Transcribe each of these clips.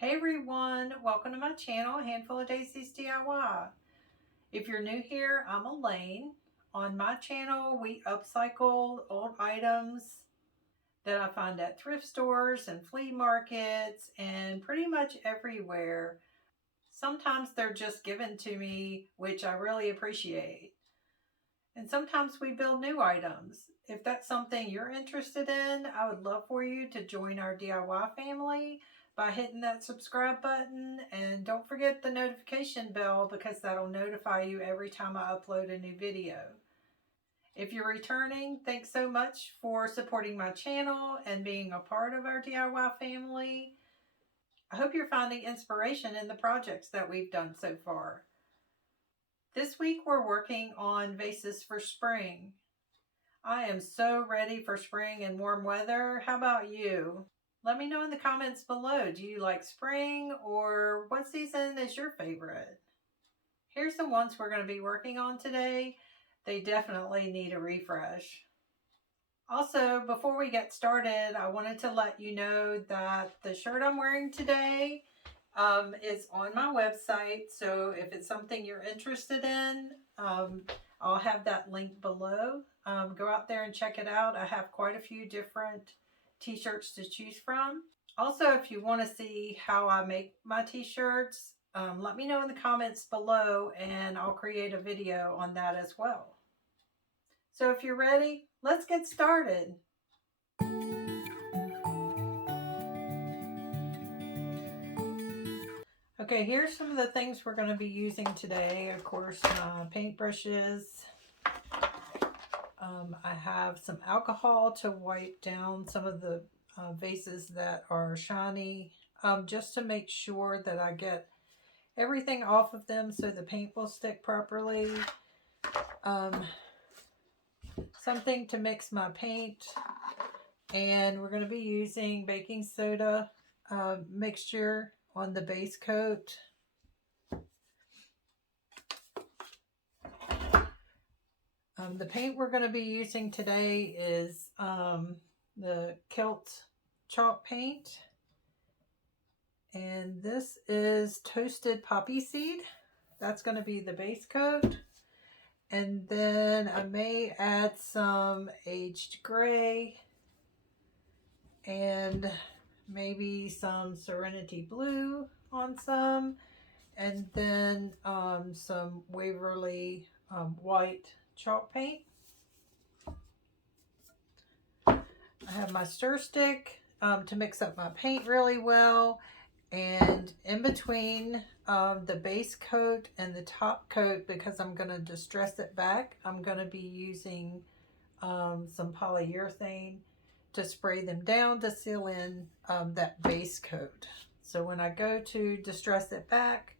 Hey everyone, welcome to my channel, Handful of Daisies DIY. If you're new here, I'm Elaine. On my channel, we upcycle old items that I find at thrift stores and flea markets and pretty much everywhere. Sometimes they're just given to me, which I really appreciate. And sometimes we build new items. If that's something you're interested in, I would love for you to join our DIY family by hitting that subscribe button, and don't forget the notification bell because that'll notify you every time I upload a new video. If you're returning, thanks so much for supporting my channel and being a part of our DIY family. I hope you're finding inspiration in the projects that we've done so far. This week we're working on vases for spring. I am so ready for spring and warm weather. How about you? Let me know in the comments below. Do you like spring, or what season is your favorite? Here's the ones we're going to be working on today. They definitely need a refresh. Also, before we get started, I wanted to let you know that the shirt I'm wearing today is on my website. So if it's something you're interested in, I'll have that link below. Go out there and check it out. I have quite a few different t-shirts to choose from. Also, if you want to see how I make my t-shirts, let me know in the comments below and I'll create a video on that as well. So if you're ready, let's get started. Okay, here's some of the things we're going to be using today. Of course, paintbrushes. I have some alcohol to wipe down some of the vases that are shiny, just to make sure that I get everything off of them so the paint will stick properly. Something to mix my paint, and we're going to be using baking soda mixture on the base coat. The paint we're going to be using today is the Kilt chalk paint, and this is toasted poppy seed. That's going to be the base coat, and then I may add some aged gray and maybe some Serenity Blue on some, and then some Waverly white chalk paint. I have my stir stick to mix up my paint really well, and in between the base coat and the top coat, because I'm going to distress it back, I'm going to be using some polyurethane to spray them down to seal in that base coat. So when I go to distress it back,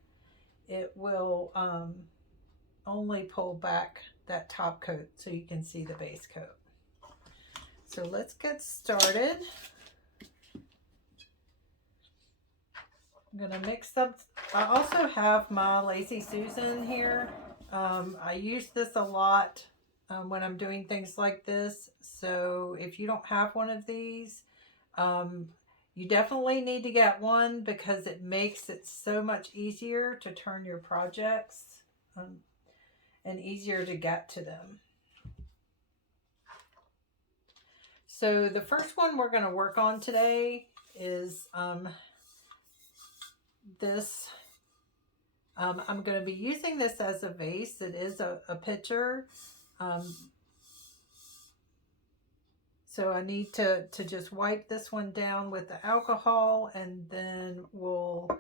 it will only pull back that top coat so you can see the base coat. So let's get started. I'm going to mix up. I also have my Lazy Susan here. I use this a lot when I'm doing things like this. So if you don't have one of these, you definitely need to get one because it makes it so much easier to turn your projects and easier to get to them. So the first one we're going to work on today is this. I'm going to be using this as a vase. It is a pitcher. So I need to just wipe this one down with the alcohol, and then we'll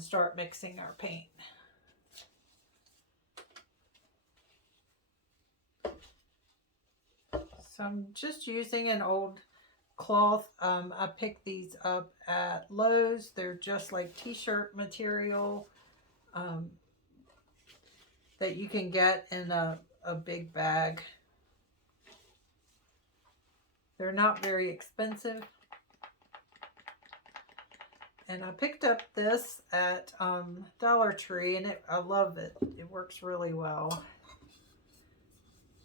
start mixing our paint. So I'm just using an old cloth. I picked these up at Lowe's. They're just like t-shirt material that you can get in a big bag. They're not very expensive. And I picked up this at Dollar Tree, and I love it. It works really well.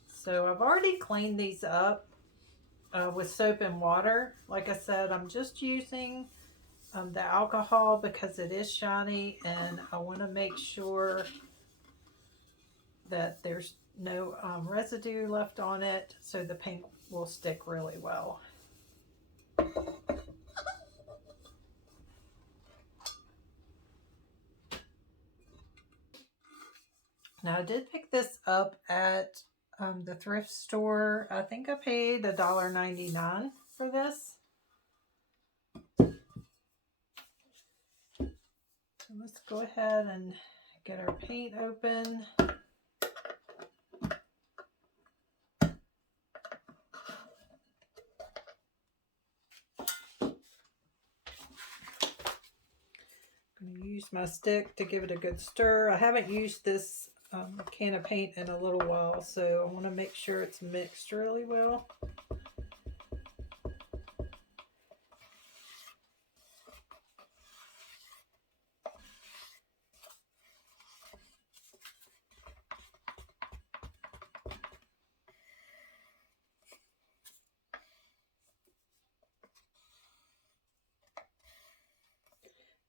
So I've already cleaned these up with soap and water. Like I said, I'm just using the alcohol because it is shiny, and I want to make sure that there's no residue left on it, so the paint will stick really well. Now I did pick this up at the thrift store. I think I paid $1.99 for this. So let's go ahead and get our paint open. I'm going to use my stick to give it a good stir. I haven't used this can of paint in a little while, so I want to make sure it's mixed really well.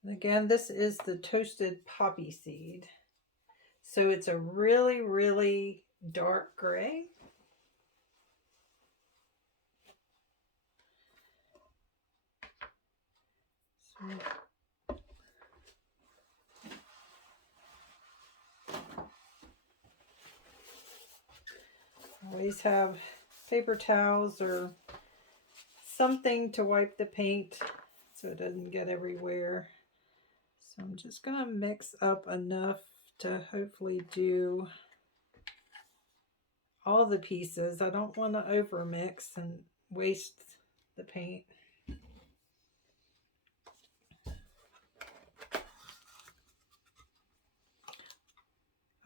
And again, this is the toasted poppy seed. So it's a really, really dark gray. So always have paper towels or something to wipe the paint so it doesn't get everywhere. So I'm just going to mix up enough to hopefully do all the pieces. I don't want to over mix and waste the paint.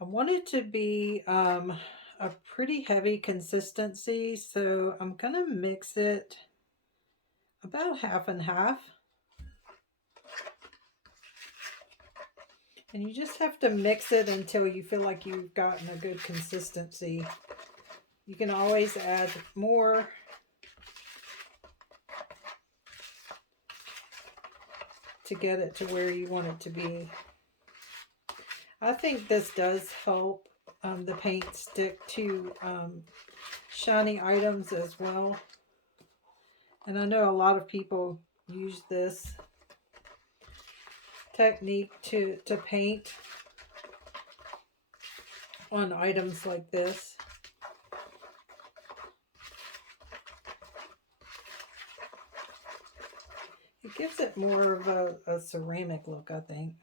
I want it to be a pretty heavy consistency, so I'm going to mix it about half and half. And you just have to mix it until you feel like you've gotten a good consistency. You can always add more. To get it to where you want it to be. I think this does help the paint stick to shiny items as well. And I know a lot of people use this technique to paint on items like this. It gives it more of a ceramic look, I think.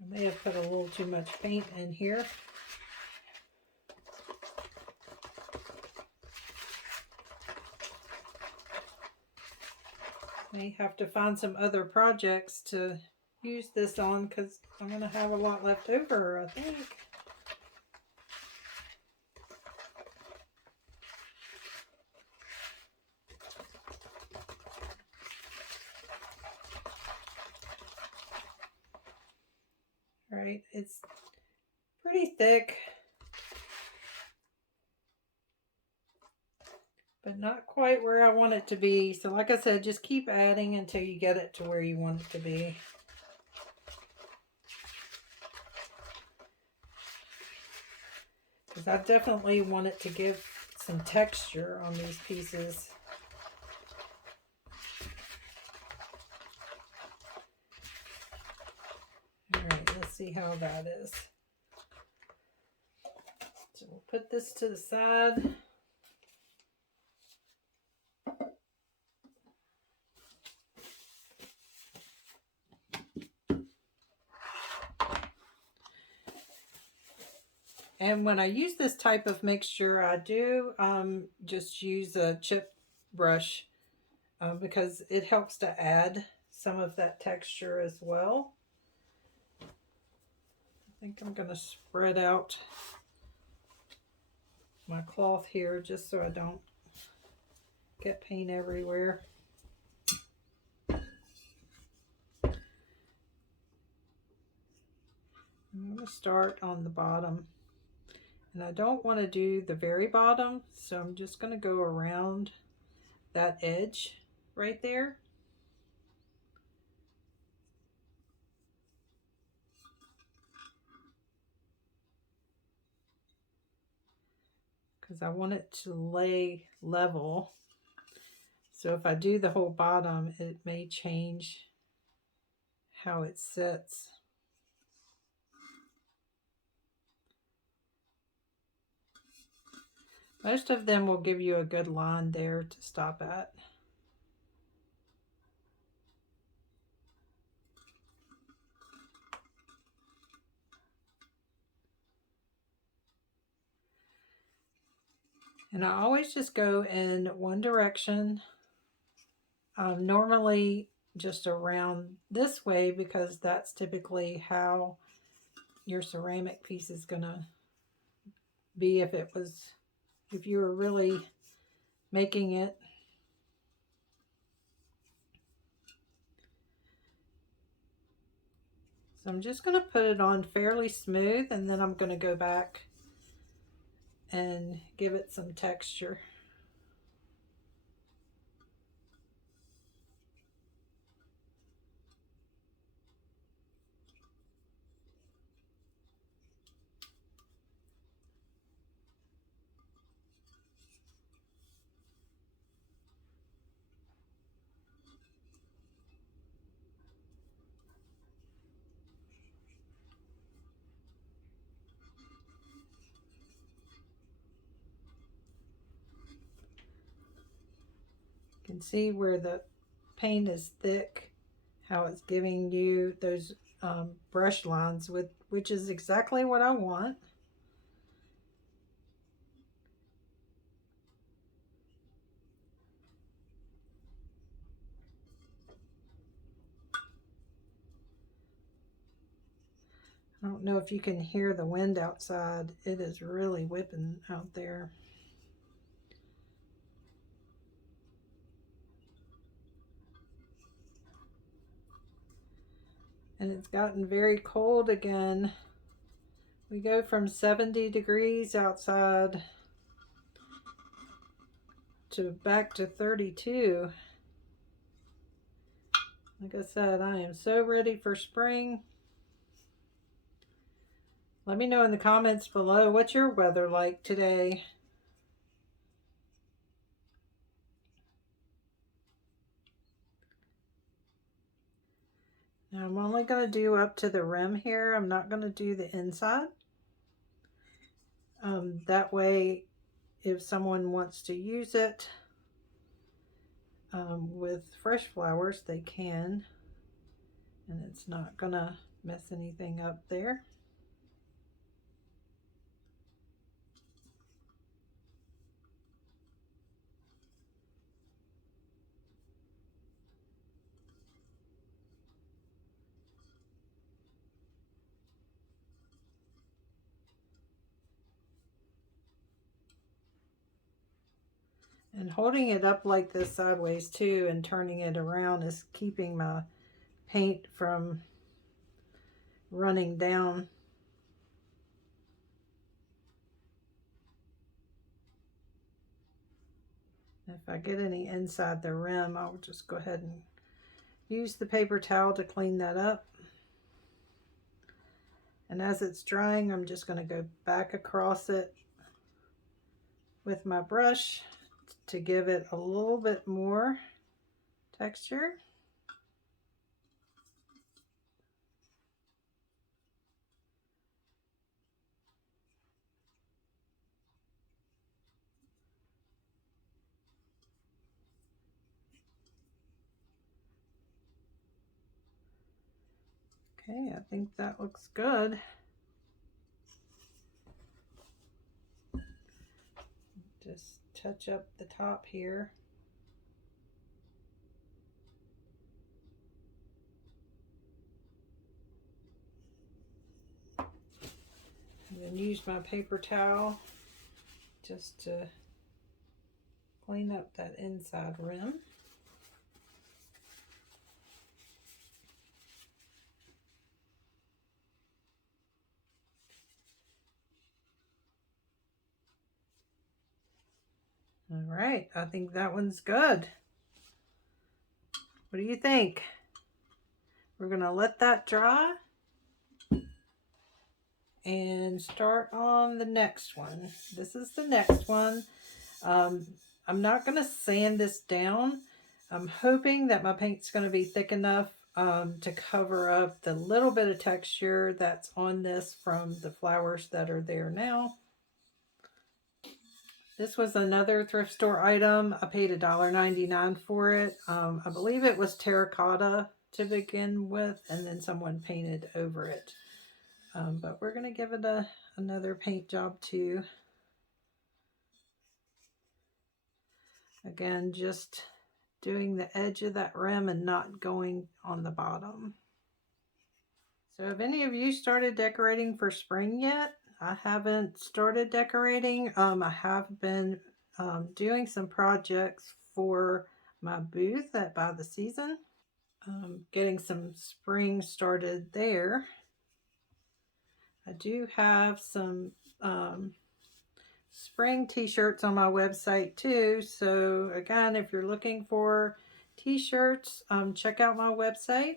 I may have put a little too much paint in here. May have to find some other projects to use this on because I'm going to have a lot left over, I think. All right, it's pretty thick, but not quite where I want it to be. So like I said, just keep adding until you get it to where you want it to be. Because I definitely want it to give some texture on these pieces. All right, let's see how that is. So we'll put this to the side. And when I use this type of mixture, I do just use a chip brush because it helps to add some of that texture as well. I think I'm going to spread out my cloth here just so I don't get paint everywhere. I'm going to start on the bottom. And I don't want to do the very bottom, so I'm just going to go around that edge right there. Because I want it to lay level. So if I do the whole bottom, it may change how it sits. Most of them will give you a good line there to stop at. And I always just go in one direction. Normally just around this way, because that's typically how your ceramic piece is gonna be if you were really making it. So I'm just gonna put it on fairly smooth, and then I'm gonna go back and give it some texture. You can see where the paint is thick, how it's giving you those brush lines, which is exactly what I want. I don't know if you can hear the wind outside. It is really whipping out there. And it's gotten very cold again. We go from 70 degrees outside to back to 32. Like I said, I am so ready for spring. Let me know in the comments below, what's your weather like today? Now I'm only going to do up to the rim here. I'm not going to do the inside. That way, if someone wants to use it with fresh flowers, they can. And it's not going to mess anything up there. And holding it up like this sideways too and turning it around is keeping my paint from running down. If I get any inside the rim, I'll just go ahead and use the paper towel to clean that up. And as it's drying, I'm just going to go back across it with my brush to give it a little bit more texture. Okay, I think that looks good. Just touch up the top here. And then use my paper towel just to clean up that inside rim. All right, I think that one's good. What do you think? We're gonna let that dry and start on the next one. This is the next one. I'm not gonna sand this down. I'm hoping that my paint's gonna be thick enough to cover up the little bit of texture that's on this from the flowers that are there now. This was another thrift store item. I paid $1.99 for it. I believe it was terracotta to begin with, and then someone painted over it. But we're going to give it another paint job too. Again, just doing the edge of that rim and not going on the bottom. So have any of you started decorating for spring yet? I haven't started decorating. I have been doing some projects for my booth at By the Season. Getting some spring started there. I do have some spring t-shirts on my website too. So again, if you're looking for t-shirts, check out my website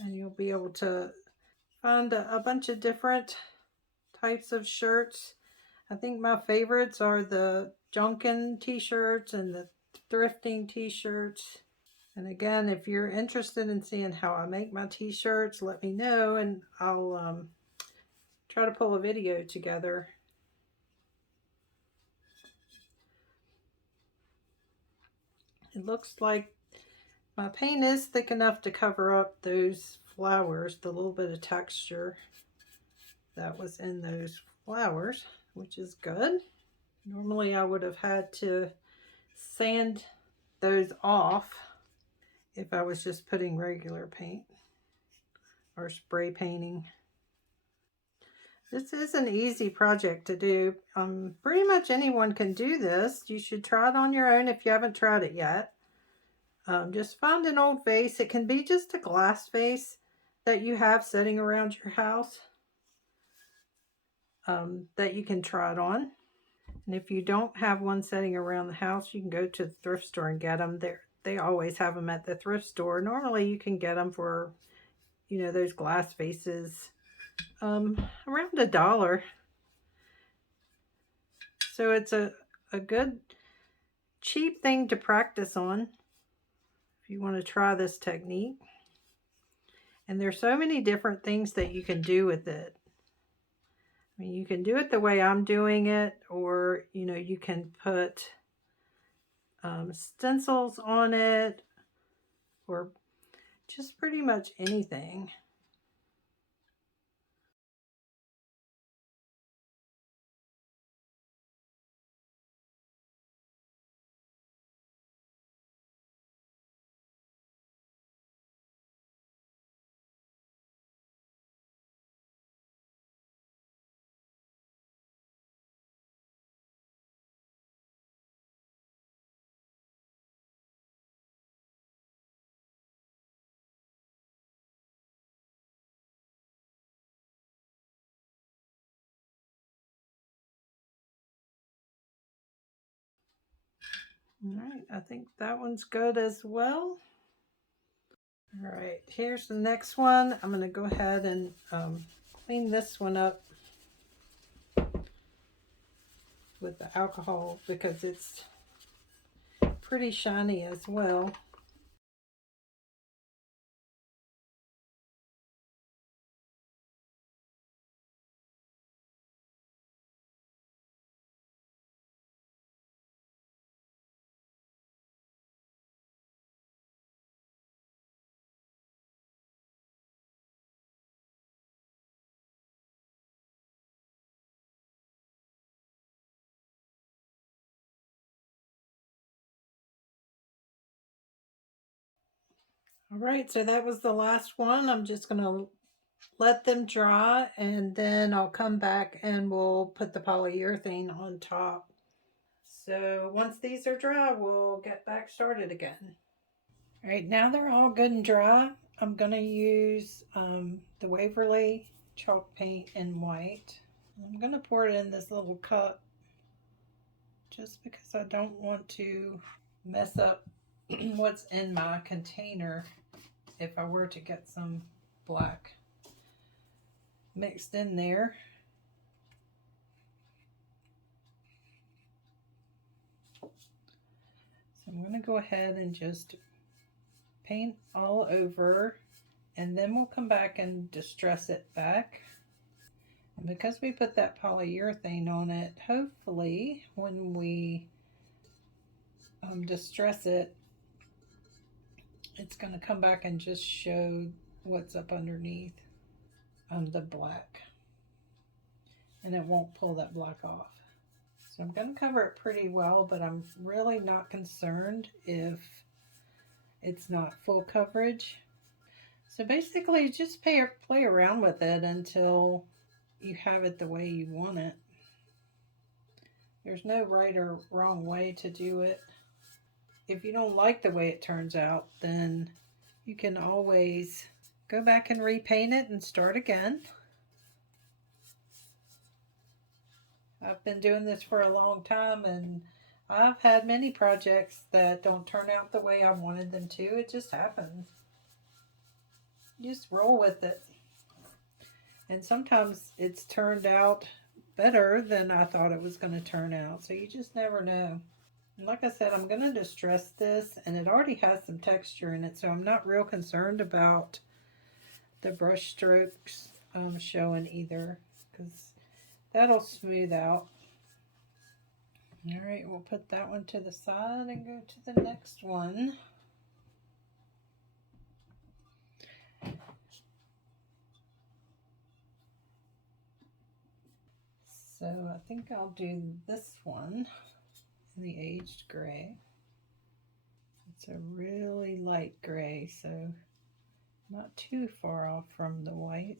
and you'll be able to find a bunch of different types of shirts. I think my favorites are the Junkin t-shirts and the thrifting t-shirts. And again, if you're interested in seeing how I make my t-shirts, let me know and I'll try to pull a video together. It looks like my paint is thick enough to cover up those flowers, the little bit of texture that was in those flowers, which is good. Normally I would have had to sand those off if I was just putting regular paint or spray painting. This is an easy project to do. Pretty much anyone can do this. You should try it on your own if you haven't tried it yet. Just find an old vase. It can be just a glass vase that you have sitting around your house that you can try it on. And if you don't have one sitting around the house, you can go to the thrift store and get them. They always have them at the thrift store. Normally you can get them for, you know, those glass vases around $1. So it's a good cheap thing to practice on if you want to try this technique. And there's so many different things that you can do with it. I mean, you can do it the way I'm doing it, or, you know, you can put stencils on it, or just pretty much anything. All right, I think that one's good as well. All right, here's the next one. I'm going to go ahead and clean this one up with the alcohol because it's pretty shiny as well. All right, so that was the last one. I'm just going to let them dry and then I'll come back and we'll put the polyurethane on top. So once these are dry, we'll get back started again. All right, now they're all good and dry. I'm going to use the Waverly chalk paint in white. I'm going to pour it in this little cup just because I don't want to mess up what's in my container if I were to get some black mixed in there. So I'm going to go ahead and just paint all over, and then we'll come back and distress it back. And because we put that polyurethane on it, hopefully when we distress it, it's going to come back and just show what's up underneath the black, and it won't pull that black off. So I'm going to cover it pretty well, but I'm really not concerned if it's not full coverage. So basically just play around with it until you have it the way you want it. There's no right or wrong way to do it. If you don't like the way it turns out, then you can always go back and repaint it and start again. I've been doing this for a long time, and I've had many projects that don't turn out the way I wanted them to. It just happens. You just roll with it. And sometimes it's turned out better than I thought it was going to turn out. So you just never know. And like I said, I'm going to distress this, and it already has some texture in it, so I'm not real concerned about the brush strokes showing either, because that'll smooth out. All right, we'll put that one to the side and go to the next one. So I think I'll do this one in the aged gray. It's a really light gray, so not too far off from the white.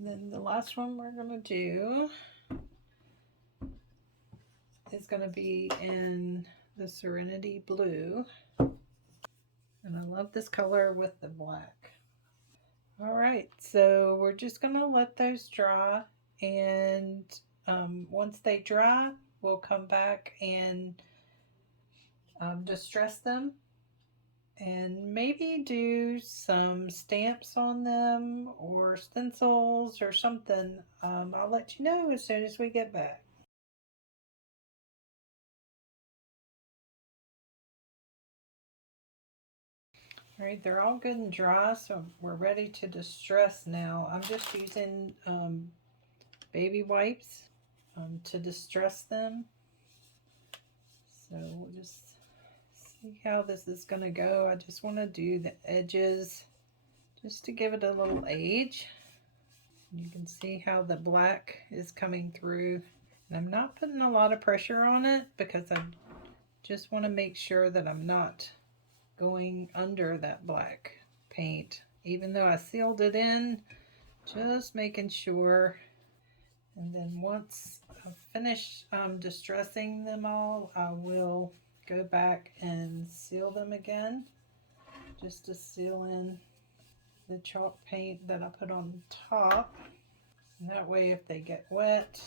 Then the last one we're going to do is going to be in the Serenity Blue. And I love this color with the black. All right, so we're just going to let those dry. And once they dry, we'll come back and distress them and maybe do some stamps on them or stencils or something. I'll let you know as soon as we get back. All right, they're all good and dry, so we're ready to distress now. I'm just using baby wipes to distress them. So we'll just see how this is going to go. I just want to do the edges just to give it a little age. You can see how the black is coming through. And I'm not putting a lot of pressure on it because I just want to make sure that I'm not going under that black paint. Even though I sealed it in, just making sure. And then once I've finished distressing them all, I will go back and seal them again, just to seal in the chalk paint that I put on the top. And that way if they get wet,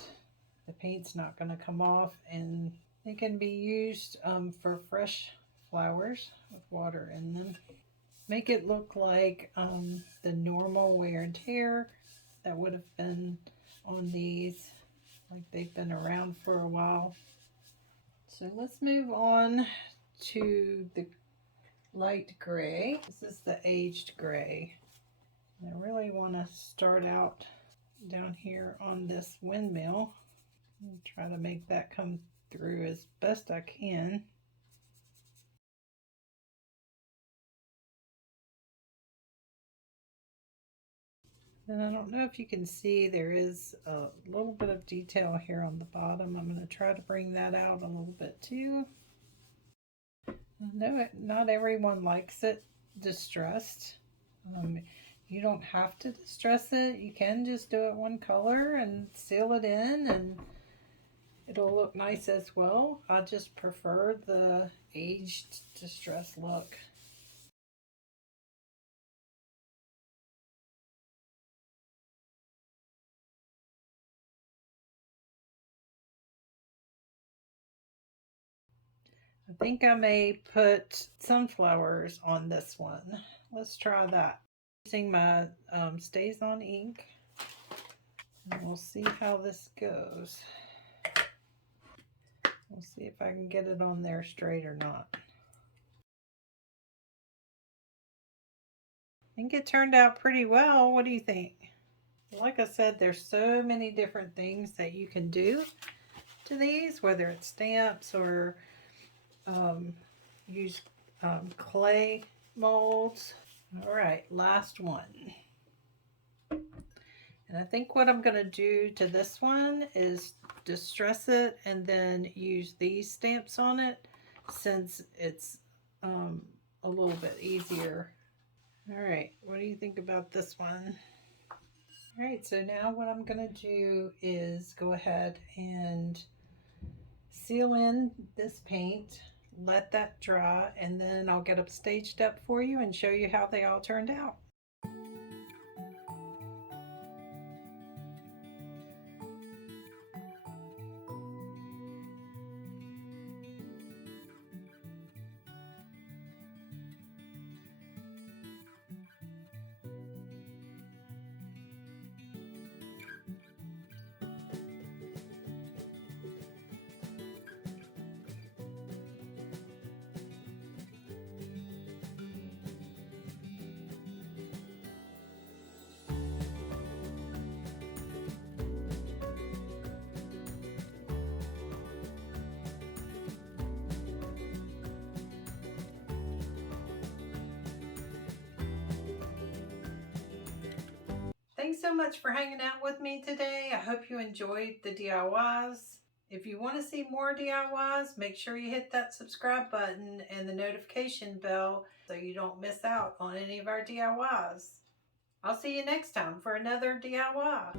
the paint's not going to come off, and they can be used for fresh flowers with water in them. Make it look like the normal wear and tear that would have been on these, like they've been around for a while. So let's move on to the light gray. This is the aged gray. And I really want to start out down here on this windmill and try to make that come through as best I can. And I don't know if you can see, there is a little bit of detail here on the bottom. I'm going to try to bring that out a little bit too. I know not everyone likes it distressed. You don't have to distress it. You can just do it one color and seal it in, and it'll look nice as well. I just prefer the aged distress look. I think I may put sunflowers on this one. Let's try that. Using my Stays on ink. And we'll see how this goes. We'll see if I can get it on there straight or not. I think it turned out pretty well. What do you think? Like I said, there's so many different things that you can do to these, whether it's stamps or use clay molds. All right, last one. And I think what I'm going to do to this one is distress it and then use these stamps on it, since it's a little bit easier. All right, what do you think about this one? All right, so now what I'm going to do is go ahead and seal in this paint, let that dry, and then I'll get a stage step for you and show you how they all turned out. Thanks so much for hanging out with me today. I hope you enjoyed the DIYs. If you want to see more DIYs, make sure you hit that subscribe button and the notification bell so you don't miss out on any of our DIYs. I'll see you next time for another DIY.